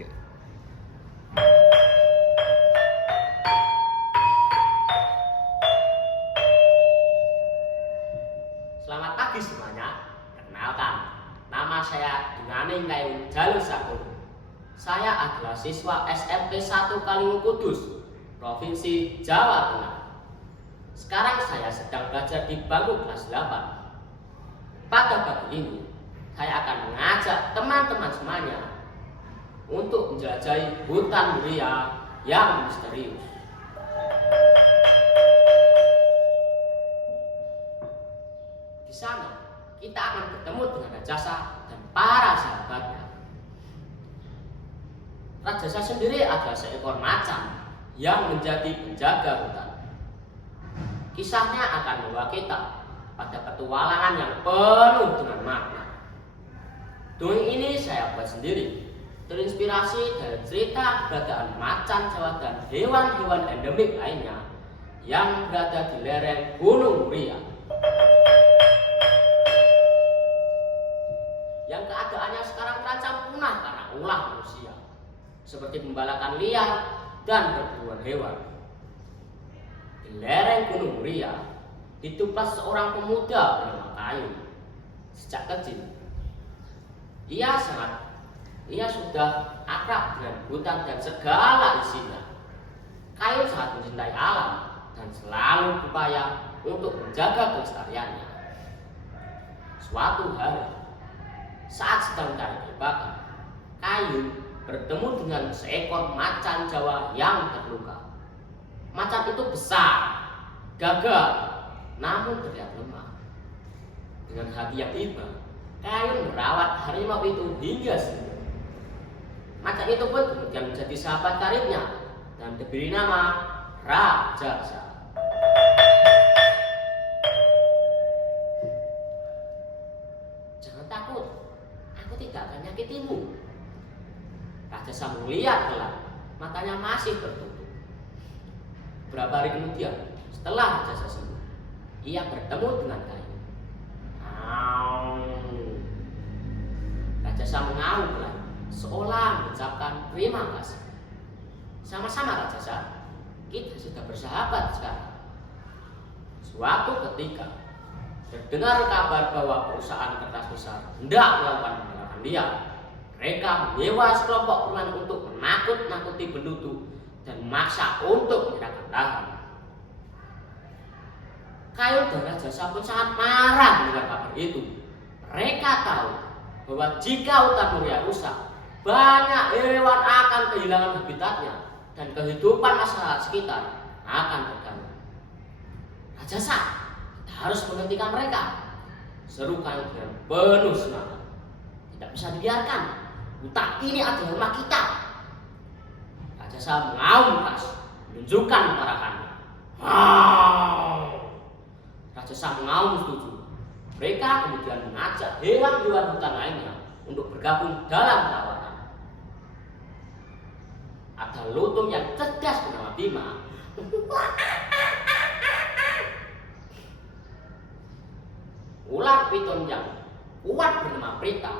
3. Selamat pagi semuanya. Perkenalkan, nama saya Dunane Kayun Jalur Sakun. Saya adalah siswa SMP 1 Kalimun Kudus, Provinsi Jawa Tengah. Sekarang saya sedang belajar di bangku kelas 8. Pada pagi ini, saya akan mengajak teman-teman semuanya untuk menjelajahi hutan mulia yang misterius. Di sana, kita akan bertemu dengan Rajasa dan para sahabatnya. Rajasa sendiri adalah seekor macan yang menjadi penjaga hutan. Kisahnya akan membawa kita pada petualangan yang penuh dengan makna. Dongeng ini saya buat sendiri, terinspirasi dari cerita keberadaan macan Jawa dan hewan-hewan endemik lainnya yang berada di lereng Gunung Muria, yang keadaannya sekarang terancam punah karena ulah manusia, seperti pembalakan liar dan perburuan hewan. Di lereng Gunung Muria hiduplah seorang pemuda bernama Kayun. Sejak kecil, ia sudah akrab dengan hutan dan segala isinya. Kayun sangat mencintai alam dan selalu berupaya untuk menjaga kelestariannya. Suatu hari, saat sedang mencari jebakan, Kayun bertemu dengan seekor macan Jawa yang terluka. Macan itu besar, gagah, namun terlihat lemah. Dengan hati yang iba, Kayun merawat harimau itu hingga sembuh. Macan itu pun kemudian menjadi sahabat karibnya dan diberi nama Rajasa. Jangan takut, aku tidak akan nyakitimu. Rajasa melihat gelap, matanya masih tertutup. Beberapa hari kemudian, setelah Rajasa sembuh, ia bertemu dengan Kayun. Rajasa mengaum pelan, seolah mengucapkan terima kasih. Sama-sama Rajasa, kita sudah bersahabat sekarang. Suatu ketika, terdengar kabar bahwa perusahaan kertas besar hendak melakukan pembalakan liar. Mereka menyewa sekelompok perumahan untuk menakut-nakuti penduduk dan memaksa untuk menyerahkan lahan. Kayun dan Rajasa pun sangat marah mendengar kabar itu. Mereka tahu bahwa jika hutan mulia rusak, banyak hewan akan kehilangan habitatnya dan kehidupan masyarakat sekitar akan terganggu. Rajasa, kita harus menghentikan mereka, seru Kayun dengan penuh semangat. Tidak bisa dibiarkan, hutan ini adalah rumah kita. Rajasa mengaum keras, menunjukkan kemarahannya. Rajasa mengaum setuju. Mereka kemudian mengajak hewan-hewan hutan lainnya untuk bergabung dalam perawatan. Ada lutung yang cerdas bernama Bima. Ular piton yang kuat bernama Prita.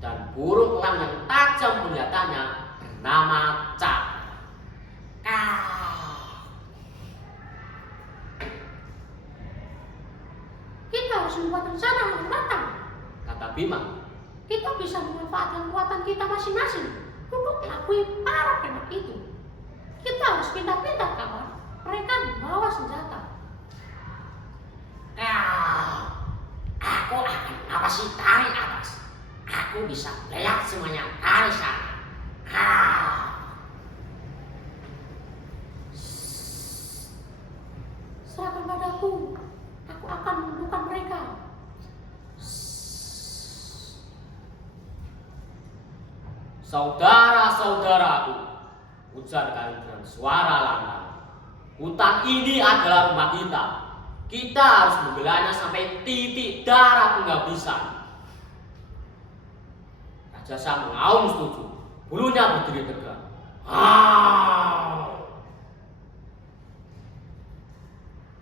Dan burung elang yang tajam penglihatannya bernama Cak. Kita harus membuat rencana yang matang. Kata Bima. Kita bisa memanfaatkan kekuatan kita masing-masing untuk melakui para preman itu. Kita harus pintar-pintar, kawan. Mereka membawa senjata. Aku akan mengawasi dari atas. Aku bisa melihat semuanya dari sana. Serahkan padaku. Aku akan menundukkan mereka. Saudara-saudaraku, ujar Kayun dengan suara lantang. Hutan ini adalah rumah kita. Kita harus membelanya sampai titik darah penghabisan. Rajasa mengaum setuju. Bulunya berdiri tegak.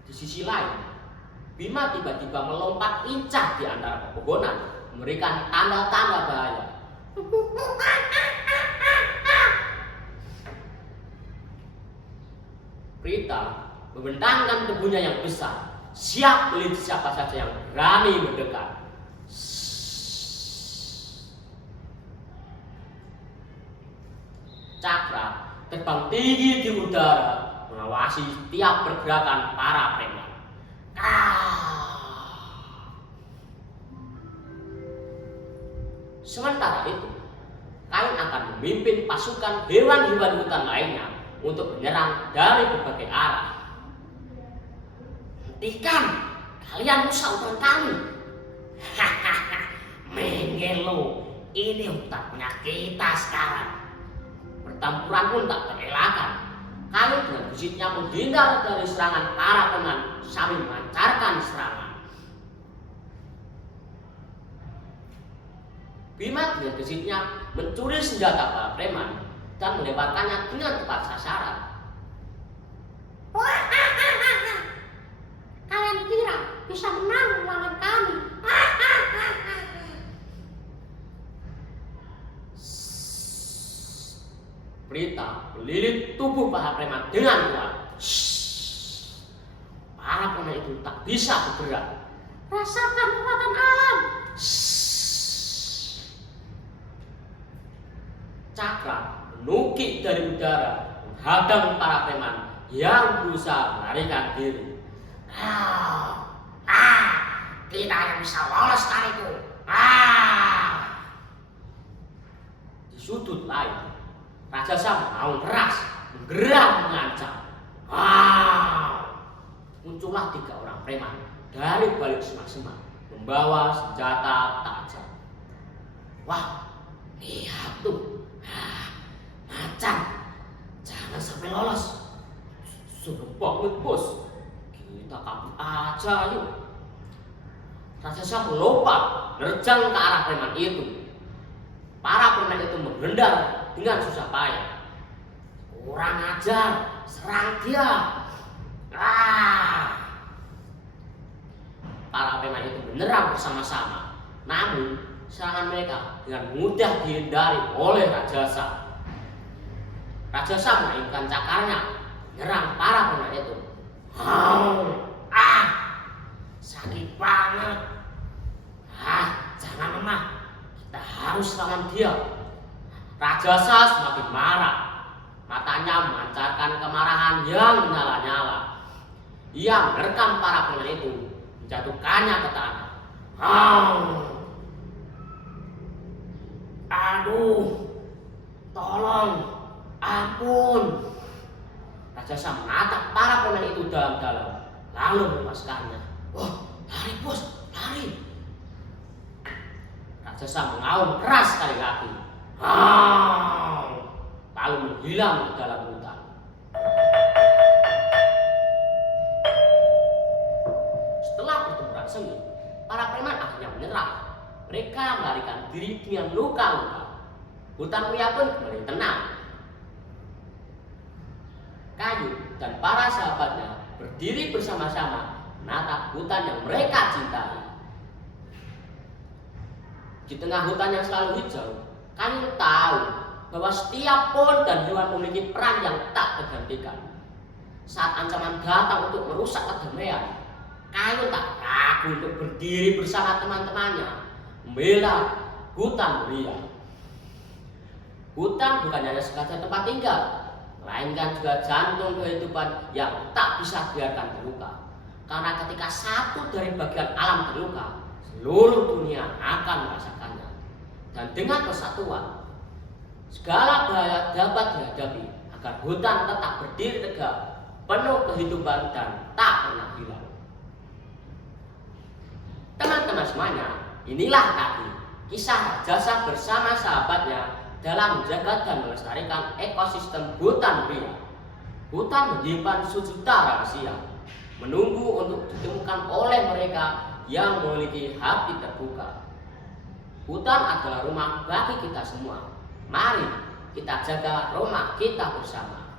Di sisi lain, Bima tiba-tiba melompat lincah di antara pepohonan, memberikan tanda-tanda bahaya. Prita membentangkan tubuhnya yang besar, siap melihat siapa saja yang berani mendekat. Cakra terbang tinggi di udara, mengawasi setiap pergerakan para preman. Sementara itu, Kain akan memimpin pasukan hewan-hewan hutan lainnya untuk menyerang dari berbagai arah. Hentikan, kalian rusak hutan kami. Hahaha, menggelo, ini hutan punya kita sekarang. Pertempuran pun tak terelakkan. Kain dengan gesitnya menghindar dari serangan para preman sambil melancarkan serangan. Bima dengan gesitnya mencuri senjata para preman dan melemparkannya dengan tepat sasaran. Kalian kira bisa menang melawan kami? Prita melilit tubuh para preman dengan kuat. Para preman itu tak bisa bergerak. Rasakan kekuatan alam. Cakra menukik dari udara menghadang para preman yang berusaha melarikan diri. Kita yang bisa lolos kali itu. Di sudut lain, Raja Sam mengaum keras, menggeram mengancam. Muncullah 3 orang preman dari balik semak-semak, membawa senjata tajam. Wah, lihat tuh. Macan, jangan sampai lolos. Sudah banget bos, kita kabur aja yuk. Raja Sam melompat menerjang ke arah preman itu. Para preman itu menghindar dengan susah payah. Kurang ajar, serang dia. Para preman itu menyerang bersama-sama. Namun serangan mereka dengan mudah dihindari oleh Raja Sam. Raja Sam mengaitkan cakarnya, menyerang para preman itu. Sakit banget. Jangan lemah, kita harus lawan dia. Raja Sam semakin marah, matanya memancarkan kemarahan yang menyala-nyala. Ia menerkam para preman itu, menjatuhkannya ke tanah. Aduh, tolong, ampun. Raja Sam menatap para preman itu dalam-dalam, lalu melepaskannya. Wah, lari bos, lari. Raja Sam mengaum keras sekali lagi, lalu menghilang ke dalam hutan. Setelah pertempuran sengit, para preman akhirnya menyerah. Mereka melarikan diri dengan luka-luka. Hutan pria pun kembali tenang. Kayu dan para sahabatnya berdiri bersama-sama menatap hutan yang mereka cintai. Di tengah hutan yang selalu hijau, Kayu tahu bahwa setiap pohon dan hewan memiliki peran yang tak tergantikan. Saat ancaman datang untuk merusak kedamaian, Kayu tak ragu untuk berdiri bersama teman-temannya membela hutan mulia. Hutan bukan hanya sekadar tempat tinggal, melainkan juga jantung kehidupan yang tak bisa biarkan terluka. Karena ketika satu dari bagian alam terluka, seluruh dunia akan merasakannya. Dan dengan persatuan, segala bahaya dapat dihadapi agar hutan tetap berdiri tegak, penuh kehidupan dan tak pernah hilang. Teman-teman semuanya, inilah tadi kisah Raja Sam bersama sahabatnya dalam menjaga dan melestarikan ekosistem hutan pria. Hutan menyimpan sejuta rahasia, menunggu untuk ditemukan oleh mereka yang memiliki hati terbuka. Hutan adalah rumah bagi kita semua. Mari kita jaga rumah kita bersama.